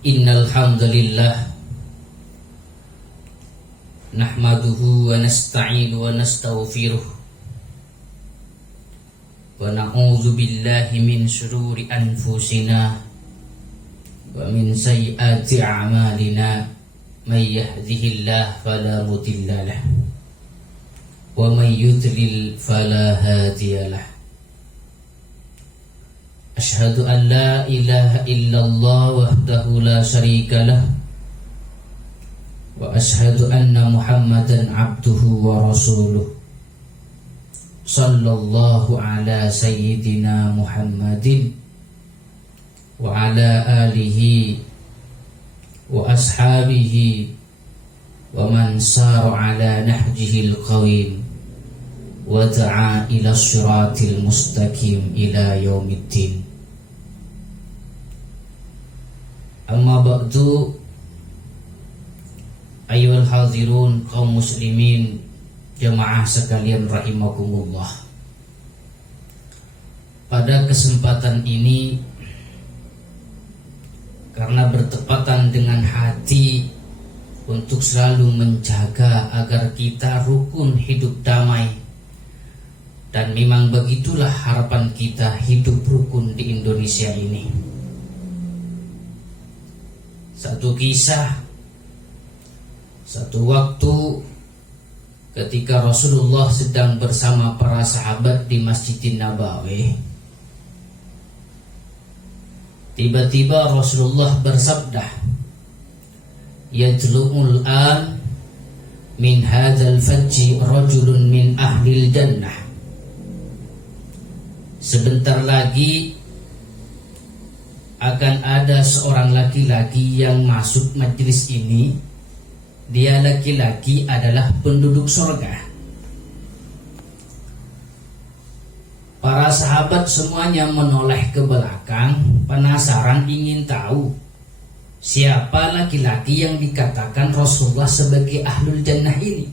Innal hamdalillah nahmaduhu wa nasta'inu wa nastaghfiruh wa na'udzu billahi min shururi anfusina wa min sayyiati a'malina may yahdihillahu fala mudilla lahu wa may yudlil fala hadiyalah. Asyhadu an la ilaha illallah wahdahu la syarika lah wa asyhadu anna Muhammadan abduhu wa rasuluh sallallahu ala sayyidina Muhammadin wa ala alihi wa ashabihi wa man sara ala nahjihil qawim wa da'a ila siratil mustaqim ila yaumiddin. Amma ba'du, ayyuhal hadirun kaum muslimin jamaah sekalian rahimakumullah. Pada kesempatan ini, karena bertepatan dengan hati untuk selalu menjaga agar kita rukun hidup damai, dan memang begitulah harapan kita hidup rukun di Indonesia ini. Satu kisah, satu waktu ketika Rasulullah sedang bersama para sahabat di Masjidin Nabawi, tiba-tiba Rasulullah bersabda, "Yadlu'ul an min hadzal fajji rajulun min ahlil jannah." Sebentar lagi akan ada seorang laki-laki yang masuk majelis ini. Dia laki-laki adalah penduduk surga. Para sahabat semuanya menoleh ke belakang, penasaran ingin tahu siapa laki-laki yang dikatakan Rasulullah sebagai ahlul jannah ini.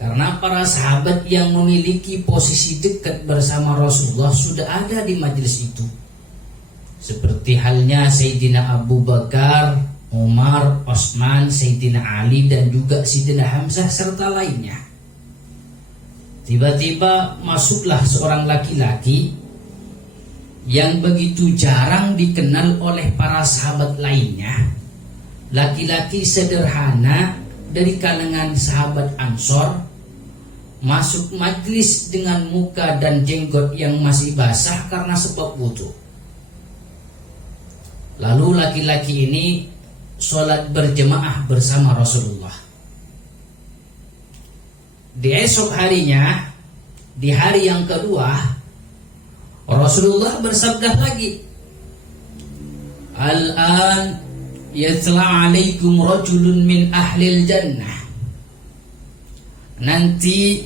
Karena para sahabat yang memiliki posisi dekat bersama Rasulullah sudah ada di majelis itu. Seperti halnya Sayyidina Abu Bakar, Umar, Utsman, Sayyidina Ali, dan juga Sayyidina Hamzah serta lainnya. Tiba-tiba masuklah seorang laki-laki yang begitu jarang dikenal oleh para sahabat lainnya. Laki-laki sederhana dari kalangan sahabat Ansor, masuk majlis dengan muka dan jenggot yang masih basah karena sebab wudu. Lalu laki-laki ini sholat berjemaah bersama Rasulullah. Di esok harinya, di hari yang kedua, Rasulullah bersabda lagi, "Al-an yatla' alaikum rajulun min ahlil jannah." Nanti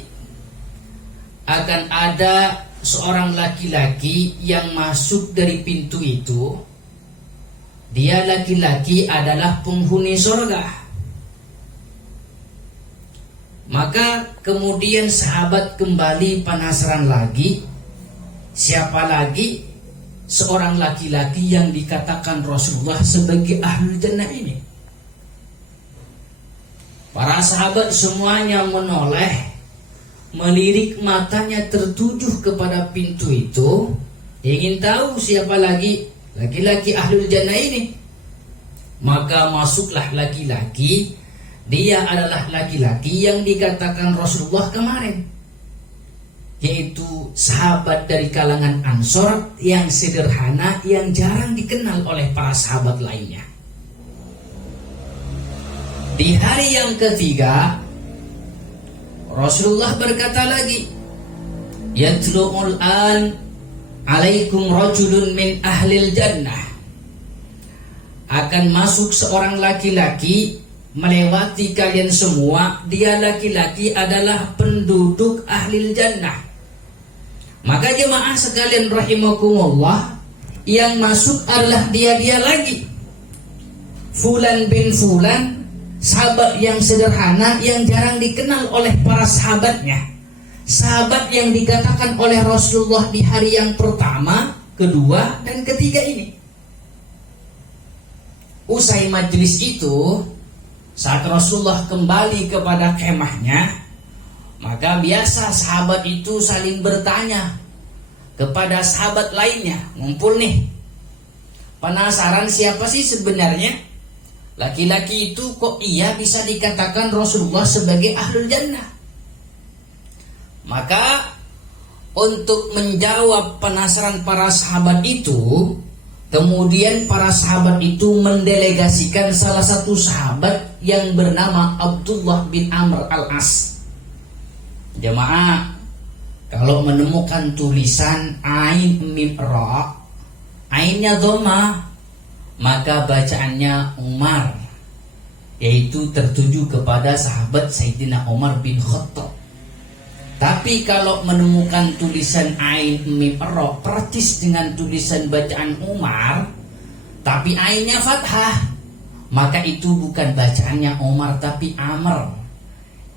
akan ada seorang laki-laki yang masuk dari pintu itu. Dia laki-laki adalah penghuni surga. Maka kemudian sahabat kembali penasaran lagi, siapa lagi seorang laki-laki yang dikatakan Rasulullah sebagai ahlul jannah ini. Para sahabat semuanya menoleh, melirik matanya tertuju kepada pintu itu, ingin tahu siapa lagi laki-laki ahlul jannah ini. Maka masuklah laki-laki. Dia adalah laki-laki yang dikatakan Rasulullah kemarin, yaitu sahabat dari kalangan Ansor yang sederhana, yang jarang dikenal oleh para sahabat lainnya. Di hari yang ketiga, Rasulullah berkata lagi, "Yatlu'ul an alaikum rajulun min ahlil jannah." akan masuk seorang laki-laki melewati kalian semua. Dia laki-laki adalah penduduk ahlil jannah. Maka jemaah sekalian rahimakumullah, yang masuk adalah dia lagi. Fulan bin Fulan, sahabat yang sederhana yang jarang dikenal oleh para sahabatnya. Sahabat yang dikatakan oleh Rasulullah di hari yang pertama, kedua, dan ketiga ini. Usai majlis itu, saat Rasulullah kembali kepada kemahnya, maka biasa sahabat itu saling bertanya kepada sahabat lainnya. Ngumpul nih, penasaran siapa sih sebenarnya laki-laki itu, kok ia bisa dikatakan Rasulullah sebagai ahlul jannah. Maka untuk menjawab penasaran para sahabat itu, kemudian para sahabat itu mendelegasikan salah satu sahabat yang bernama Abdullah bin Amr al-As. Jemaah, kalau menemukan tulisan Ain Mim Ra, Ainnya dhamma, maka bacaannya Umar, yaitu tertuju kepada sahabat Sayyidina Umar bin Khattab. Tapi kalau menemukan tulisan Ain Mim Ra persis dengan tulisan bacaan Umar, tapi ainnya fathah, maka itu bukan bacaannya Umar tapi Amr.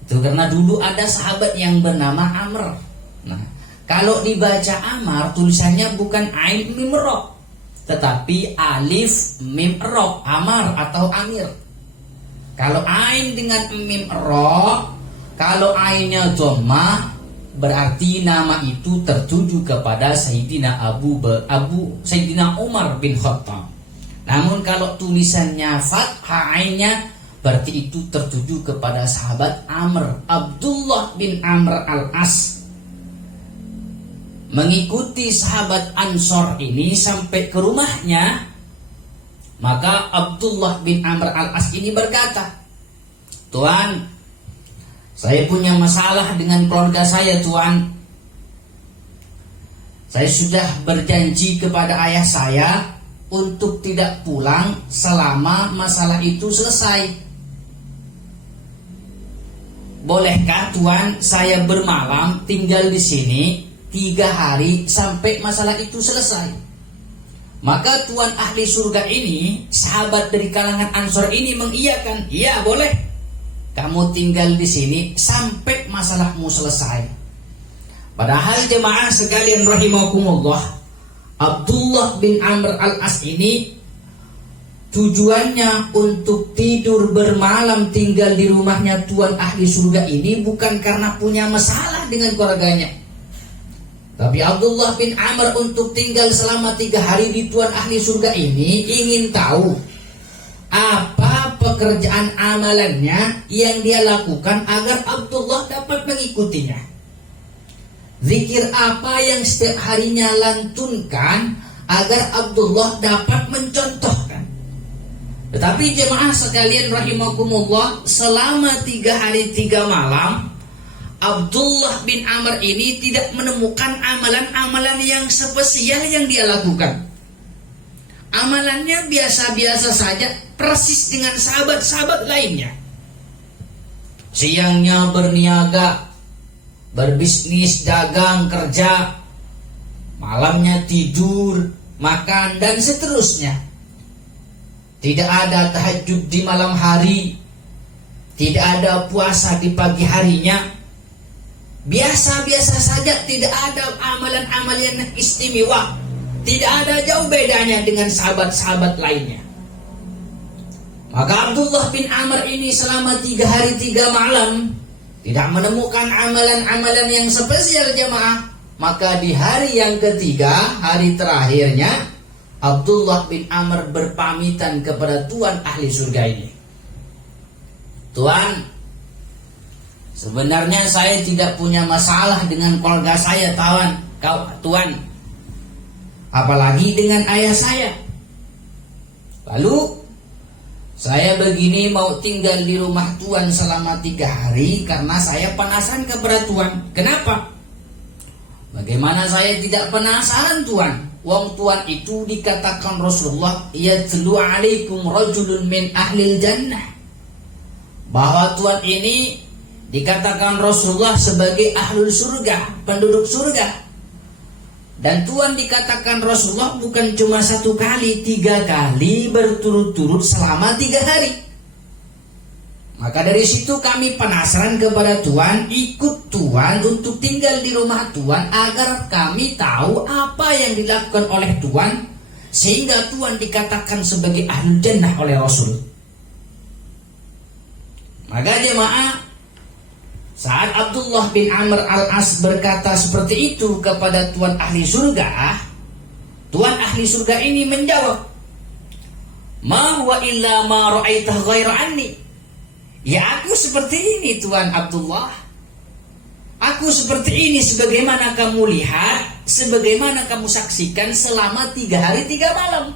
Itu karena dulu ada sahabat yang bernama Amr. Nah, kalau dibaca Amr, tulisannya bukan Ain Mim Ra, tetapi Alif Mim Ra, Amar atau Amir. Kalau Ain dengan Mim Ra, kalau ainnya dhammah, berarti nama itu tertuju kepada Sayyidina Sayyidina Umar bin Khattab. Namun kalau tulisannya fathah ainnya, berarti itu tertuju kepada sahabat Amr, Abdullah bin Amr al-As. Mengikuti sahabat Ansor ini sampai ke rumahnya, maka Abdullah bin Amr al-As ini berkata, "Tuan, saya punya masalah dengan keluarga saya, Tuan. Saya sudah berjanji kepada ayah saya untuk tidak pulang selama masalah itu selesai. Bolehkah, Tuan, saya bermalam tinggal di sini 3 hari sampai masalah itu selesai?" Maka Tuan ahli surga ini, sahabat dari kalangan Ansor ini mengiyakan, "Iya, boleh. Kamu tinggal di sini sampai masalahmu selesai." Padahal jemaah sekalian rahimakumullah, Abdullah bin Amr al-As ini tujuannya untuk tidur bermalam tinggal di rumahnya Tuan ahli surga ini bukan karena punya masalah dengan keluarganya. Tapi Abdullah bin Amr untuk tinggal selama 3 hari di Tuan ahli surga ini ingin tahu apa pekerjaan amalannya yang dia lakukan agar Abdullah dapat mengikutinya. Zikir apa yang setiap harinya lantunkan agar Abdullah dapat mencontohkan. Tetapi jemaah sekalian rahimakumullah, selama 3 hari 3 malam Abdullah bin Amr ini tidak menemukan amalan-amalan yang spesial yang dia lakukan. Amalannya biasa-biasa saja, persis dengan sahabat-sahabat lainnya. Siangnya berniaga, berbisnis, dagang, kerja. Malamnya tidur, makan, dan seterusnya. Tidak ada tahajud di malam hari, tidak ada puasa di pagi harinya. Biasa-biasa saja, tidak ada amalan-amalan yang istimewa. Tidak ada jauh bedanya dengan sahabat-sahabat lainnya. Maka Abdullah bin Amr ini selama 3 hari 3 malam tidak menemukan amalan-amalan yang spesial jemaah. Maka di hari yang ketiga, hari terakhirnya, Abdullah bin Amr berpamitan kepada Tuan ahli surga ini. "Tuan, sebenarnya saya tidak punya masalah dengan keluarga saya, Tuan. Apalagi dengan ayah saya. Lalu saya begini mau tinggal di rumah Tuan selama 3 hari karena saya penasaran kepada Tuan." "Kenapa?" "Bagaimana saya tidak penasaran, Tuan? wong tuan itu dikatakan Rasulullah yatlu alaikum rajulun min ahlil jannah, bahwa tuan ini dikatakan Rasulullah sebagai ahlul surga, penduduk surga. Dan Tuhan dikatakan Rasulullah bukan cuma 1 kali, 3 kali berturut-turut selama 3 hari. Maka dari situ kami penasaran kepada Tuhan, ikut Tuhan untuk tinggal di rumah Tuhan agar kami tahu apa yang dilakukan oleh Tuhan sehingga Tuhan dikatakan sebagai ahlul jannah oleh Rasul. Maka jemaah, saat Abdullah bin Amr al-As berkata seperti itu kepada Tuan ahli surga, Tuan ahli surga ini menjawab, "Ma huwa illa ma ra'aitah ghaira anni." Ya, aku seperti ini Tuan Abdullah. Aku seperti ini sebagaimana kamu lihat, sebagaimana kamu saksikan selama 3 hari 3 malam.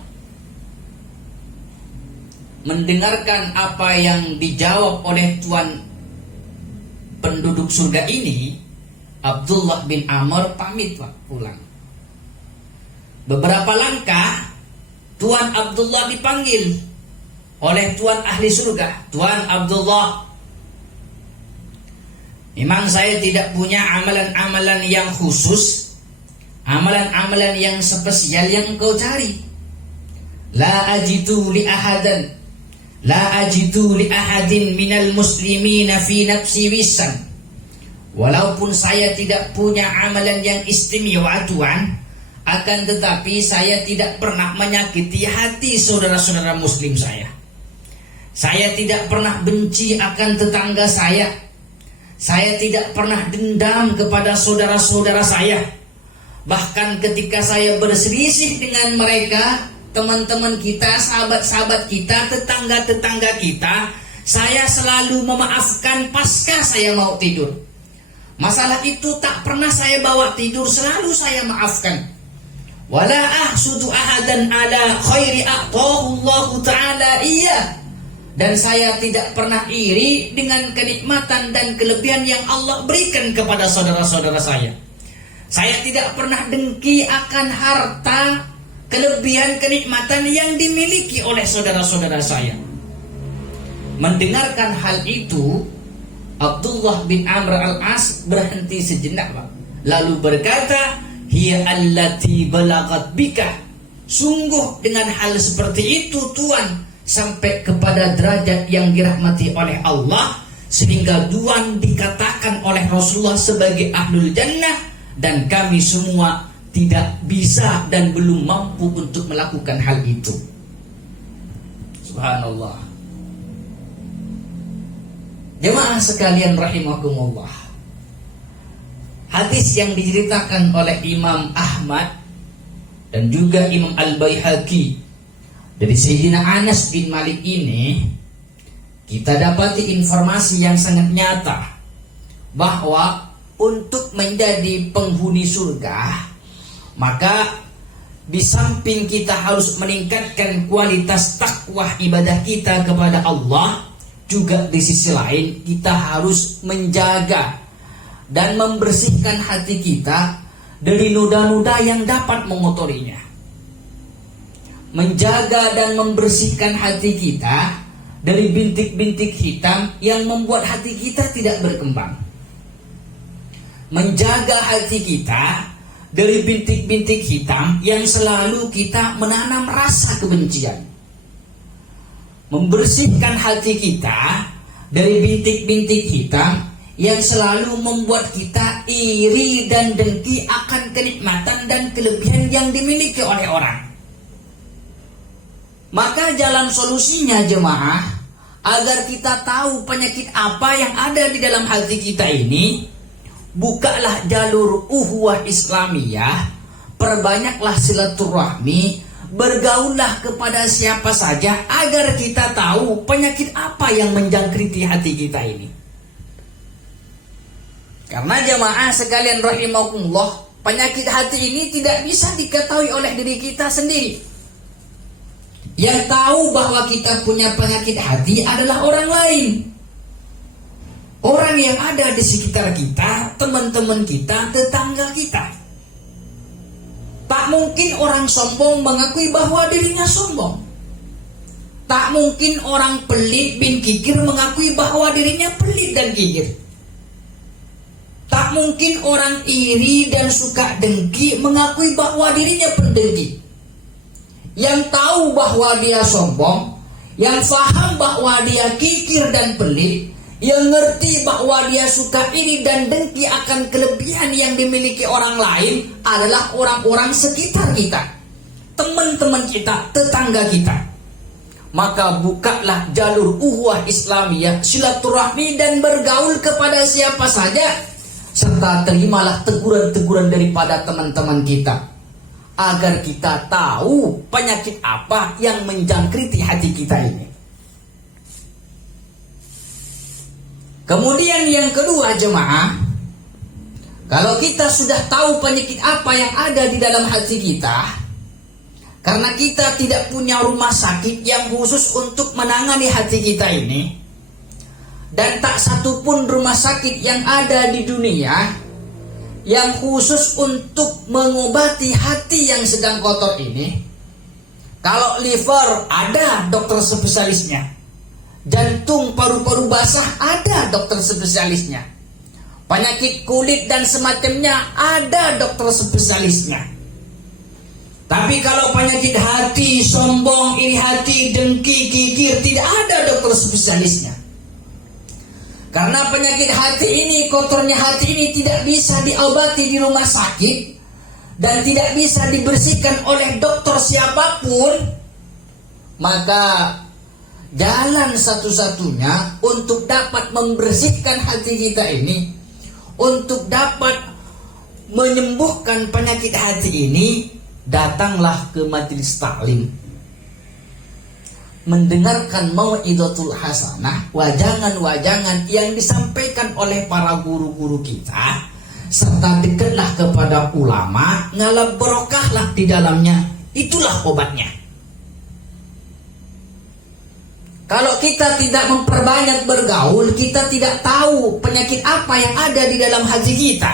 Mendengarkan apa yang dijawab oleh Tuan penduduk surga ini, Abdullah bin Amr pamit pulang. Beberapa langkah, Tuan Abdullah dipanggil oleh Tuan ahli surga. Tuan Abdullah, memang saya tidak punya amalan-amalan yang khusus, amalan-amalan yang spesial yang engkau cari. La ajidu li ahadin minal muslimina fi nafsi wisan. Walaupun saya tidak punya amalan yang istimewa Tuhan, akan tetapi saya tidak pernah menyakiti hati saudara-saudara muslim saya. Saya tidak pernah benci akan tetangga saya. Saya tidak pernah dendam kepada saudara-saudara saya. Bahkan ketika saya berselisih dengan mereka, teman-teman kita, sahabat-sahabat kita, tetangga-tetangga kita, saya selalu memaafkan pasca saya mau tidur. Masalah itu tak pernah saya bawa tidur, selalu saya maafkan. Wala ahsudu ahadan ala khairi a'tahu Allah ta'ala iya. Dan saya tidak pernah iri dengan kenikmatan dan kelebihan yang Allah berikan kepada saudara-saudara saya. Saya tidak pernah dengki akan harta, kelebihan, kenikmatan yang dimiliki oleh saudara-saudara saya. Mendengarkan hal itu, Abdullah bin Amr al-As berhenti sejenak, lalu berkata, "Hiya allati balagat bika." Sungguh dengan hal seperti itu Tuhan sampai kepada derajat yang dirahmati oleh Allah, sehingga Tuhan dikatakan oleh Rasulullah sebagai ahlul jannah, dan kami semua tidak bisa dan belum mampu untuk melakukan hal itu. Subhanallah. Jemaah sekalian rahimakumullah, hadis yang diceritakan oleh Imam Ahmad dan juga Imam Al-Baihaqi dari Sayyidina Anas bin Malik ini, kita dapati informasi yang sangat nyata bahwa untuk menjadi penghuni surga, maka di samping kita harus meningkatkan kualitas takwa ibadah kita kepada Allah, juga di sisi lain kita harus menjaga dan membersihkan hati kita dari noda-noda yang dapat mengotorinya. Menjaga dan membersihkan hati kita dari bintik-bintik hitam yang membuat hati kita tidak berkembang. Menjaga hati kita dari bintik-bintik hitam yang selalu kita menanam rasa kebencian. Membersihkan hati kita dari bintik-bintik hitam yang selalu membuat kita iri dan dengki akan kenikmatan dan kelebihan yang dimiliki oleh orang. Maka jalan solusinya jemaah, agar kita tahu penyakit apa yang ada di dalam hati kita ini, bukalah jalur uhuwah Islamiyah, perbanyaklah silaturahmi, bergaullah kepada siapa saja agar kita tahu penyakit apa yang menjangkiti hati kita ini. Karena jemaah sekalian rahimakumullah, penyakit hati ini tidak bisa diketahui oleh diri kita sendiri. Yang tahu bahwa kita punya penyakit hati adalah orang lain. Orang yang ada di sekitar kita, teman-teman kita, tetangga kita. Tak Tak mungkin orang sombong mengakui bahwa dirinya sombong. Tak mungkin orang pelit bin kikir mengakui bahwa dirinya pelit dan kikir. Tak mungkin orang iri dan suka dengki mengakui bahwa dirinya pendengki. Yang tahu bahwa dia sombong, yang faham bahwa dia kikir dan pelit, yang ngerti bahwa dia suka iri dan dengki akan kelebihan yang dimiliki orang lain adalah orang-orang sekitar kita, teman-teman kita, tetangga kita. Maka bukalah jalur ukhuwah Islamiyah, silaturahmi dan bergaul kepada siapa saja, serta terimalah teguran-teguran daripada teman-teman kita, agar kita tahu penyakit apa yang menjangkiti hati kita ini. Kemudian yang kedua jemaah, kalau kita sudah tahu penyakit apa yang ada di dalam hati kita, karena kita tidak punya rumah sakit yang khusus untuk menangani hati kita ini, dan tak satu pun rumah sakit yang ada di dunia yang khusus untuk mengobati hati yang sedang kotor ini. Kalau liver ada dokter spesialisnya, jantung, paru-paru basah ada dokter spesialisnya, penyakit kulit dan semacamnya ada dokter spesialisnya. Tapi kalau penyakit hati, sombong, iri hati, dengki, kikir, tidak ada dokter spesialisnya. Karena penyakit hati ini, kotornya hati ini tidak bisa diobati di rumah sakit dan tidak bisa dibersihkan oleh dokter siapapun, maka jalan satu-satunya untuk dapat membersihkan hati kita ini, untuk dapat menyembuhkan penyakit hati ini, datanglah ke majelis taklim, mendengarkan mau'izatul hasanah, wajangan-wajangan yang disampaikan oleh para guru-guru kita, serta dekatlah kepada ulama, ngalap barokahlah di dalamnya. Itulah obatnya. Kalau kita tidak memperbanyak bergaul, kita tidak tahu penyakit apa yang ada di dalam hati kita.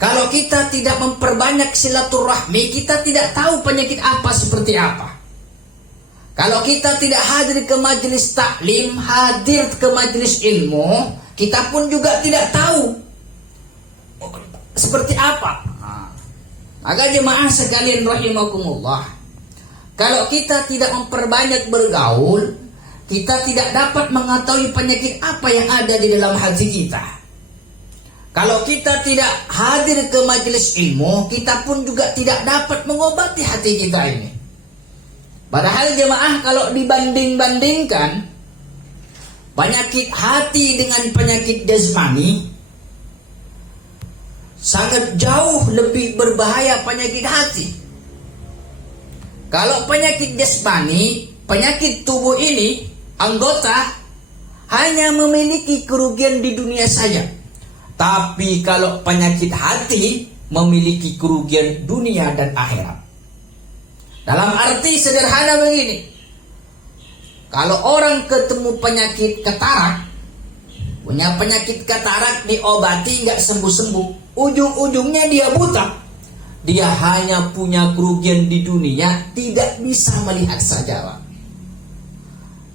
Kalau kita tidak memperbanyak silaturahmi, kita tidak tahu penyakit apa seperti apa. Kalau kita tidak hadir ke majelis taklim, hadir ke majelis ilmu, kita pun juga tidak tahu seperti apa. Maka jemaah sekalian rahimakumullah, kalau kita tidak memperbanyak bergaul, kita tidak dapat mengetahui penyakit apa yang ada di dalam hati kita. Kalau kita tidak hadir ke majelis ilmu, kita pun juga tidak dapat mengobati hati kita ini. Padahal jemaah, kalau dibanding-bandingkan penyakit hati dengan penyakit jasmani, sangat jauh lebih berbahaya penyakit hati. Kalau penyakit jasmani, penyakit tubuh ini, anggota, hanya memiliki kerugian di dunia saja. Tapi kalau penyakit hati, memiliki kerugian dunia dan akhirat. Dalam arti sederhana begini, kalau orang ketemu penyakit katarak, punya penyakit katarak, diobati nggak sembuh-sembuh, ujung-ujungnya dia buta. Dia hanya punya kerugian di dunia, tidak bisa melihat saja.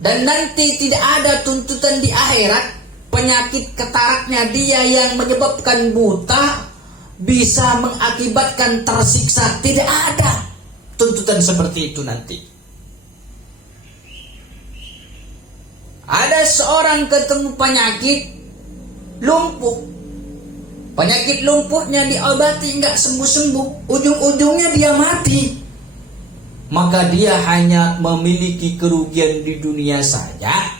Dan nanti tidak ada tuntutan di akhirat. Penyakit kataraknya dia yang menyebabkan buta, bisa mengakibatkan tersiksa. Tidak ada tuntutan seperti itu nanti. Ada seorang ketemu penyakit lumpuh, penyakit lumpuhnya diobati nggak sembuh-sembuh, ujung-ujungnya dia mati. Maka dia hanya memiliki kerugian di dunia saja,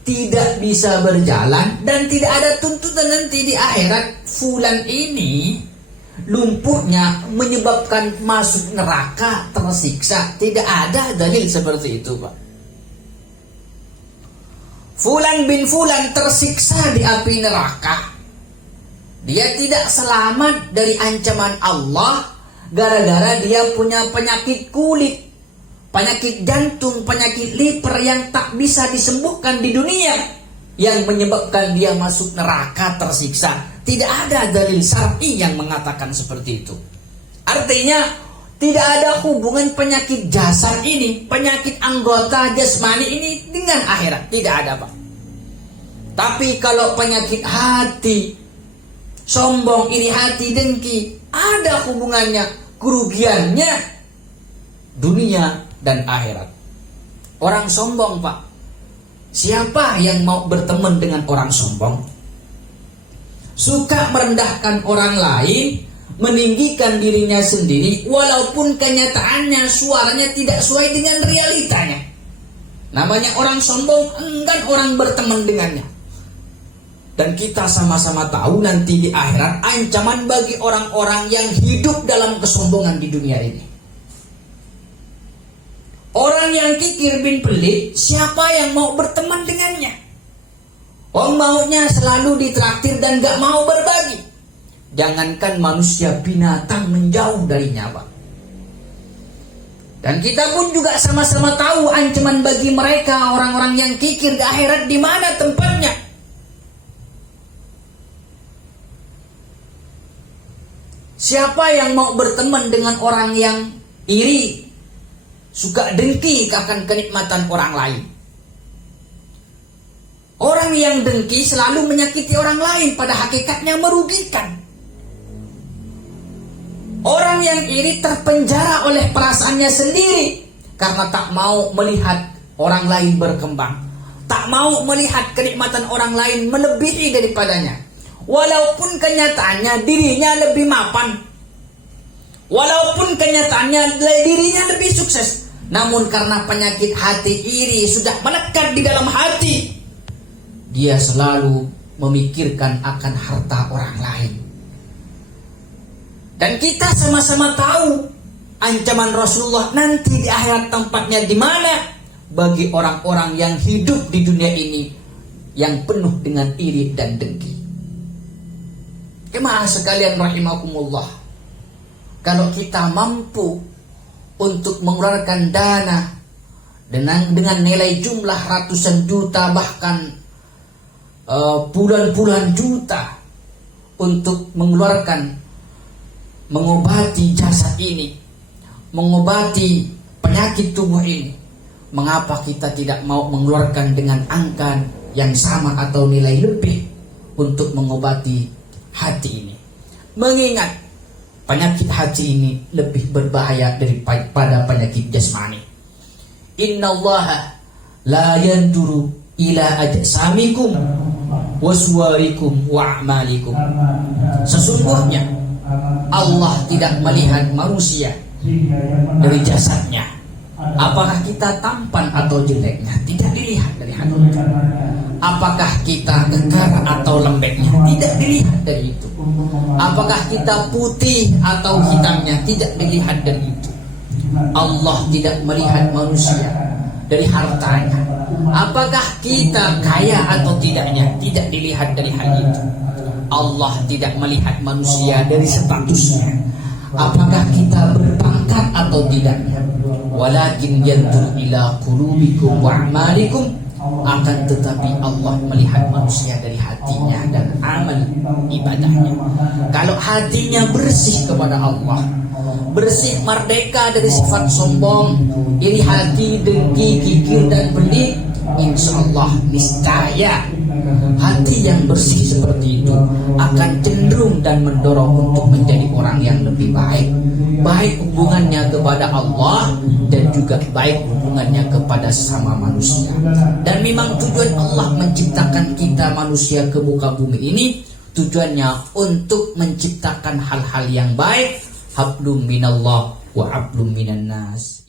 tidak bisa berjalan, dan tidak ada tuntutan nanti di akhirat. Fulan ini lumpuhnya menyebabkan masuk neraka, tersiksa. Tidak ada dalil seperti itu, Pak. Fulan bin Fulan tersiksa di api neraka, dia tidak selamat dari ancaman Allah gara-gara dia punya penyakit kulit, penyakit jantung, penyakit liver yang tak bisa disembuhkan di dunia, yang menyebabkan dia masuk neraka, tersiksa. Tidak ada dalil syar'i yang mengatakan seperti itu. Artinya tidak ada hubungan penyakit jasad ini, penyakit anggota jasmani ini dengan akhirat. Tidak ada, Pak. Tapi kalau penyakit hati, sombong, iri hati, dengki, ada hubungannya, kerugiannya dunia dan akhirat. Orang sombong, Pak. Siapa yang mau berteman dengan orang sombong? Suka merendahkan orang lain, meninggikan dirinya sendiri, walaupun kenyataannya suaranya tidak sesuai dengan realitanya. Namanya orang sombong, enggan orang berteman dengannya. Dan kita sama-sama tahu nanti di akhirat ancaman bagi orang-orang yang hidup dalam kesombongan di dunia ini. Orang yang kikir bin pelit, siapa yang mau berteman dengannya? Orang maunya selalu ditraktir dan gak mau berbagi. Jangankan manusia, binatang menjauh darinya, Pak. Dan kita pun juga sama-sama tahu ancaman bagi mereka orang-orang yang kikir di akhirat di mana tempatnya. Siapa yang mau berteman dengan orang yang iri, suka dengki akan kenikmatan orang lain? Orang yang dengki selalu menyakiti orang lain, pada hakikatnya merugikan. Orang yang iri terpenjara oleh perasaannya sendiri karena tak mau melihat orang lain berkembang, tak mau melihat kenikmatan orang lain melebihi daripadanya. Walaupun kenyataannya dirinya lebih mapan, walaupun kenyataannya dirinya lebih sukses, namun karena penyakit hati iri sudah melekat di dalam hati, dia selalu memikirkan akan harta orang lain. Dan kita sama-sama tahu ancaman Rasulullah nanti di akhirat tempatnya di mana bagi orang-orang yang hidup di dunia ini yang penuh dengan iri dan dengki. Jemaah sekalian rahimakumullah, kalau kita mampu untuk mengeluarkan dana dengan nilai jumlah ratusan juta, bahkan puluhan juta untuk mengobati jasad ini, mengobati penyakit tubuh ini, mengapa kita tidak mau mengeluarkan dengan angka yang sama atau nilai lebih untuk mengobati hati ini? Mengingat penyakit hati ini lebih berbahaya daripada penyakit jasmani. Innallaha la yanduru ila ajsamikum waswarikum wa a'malikum. Sesungguhnya Allah tidak melihat manusia dari jasadnya, apakah kita tampan atau jeleknya, tidak dilihat dari hati. Apakah kita kekar atau lembeknya, tidak dilihat dari itu. Apakah kita putih atau hitamnya, tidak dilihat dari itu. Allah tidak melihat manusia dari hartanya. Apakah kita kaya atau tidaknya, tidak dilihat dari hal itu. Allah tidak melihat manusia dari statusnya, apakah kita berpangkat atau tidaknya. Walakin yanzur ila qulubikum wa a'malikum. Akan tetapi Allah melihat manusia dari hatinya dan amal ibadahnya. Kalau hatinya bersih kepada Allah, bersih, merdeka dari sifat sombong, iri hati, dengki, kikir dan pelit, insyaallah niscaya hati yang bersih seperti itu akan cenderung dan mendorong untuk menjadi orang yang lebih baik, baik hubungannya kepada Allah dan juga baik hubungannya kepada sesama manusia. Dan memang tujuan Allah menciptakan kita manusia ke muka bumi ini, tujuannya untuk menciptakan hal-hal yang baik. Hablum minallah wa hablum minan nas.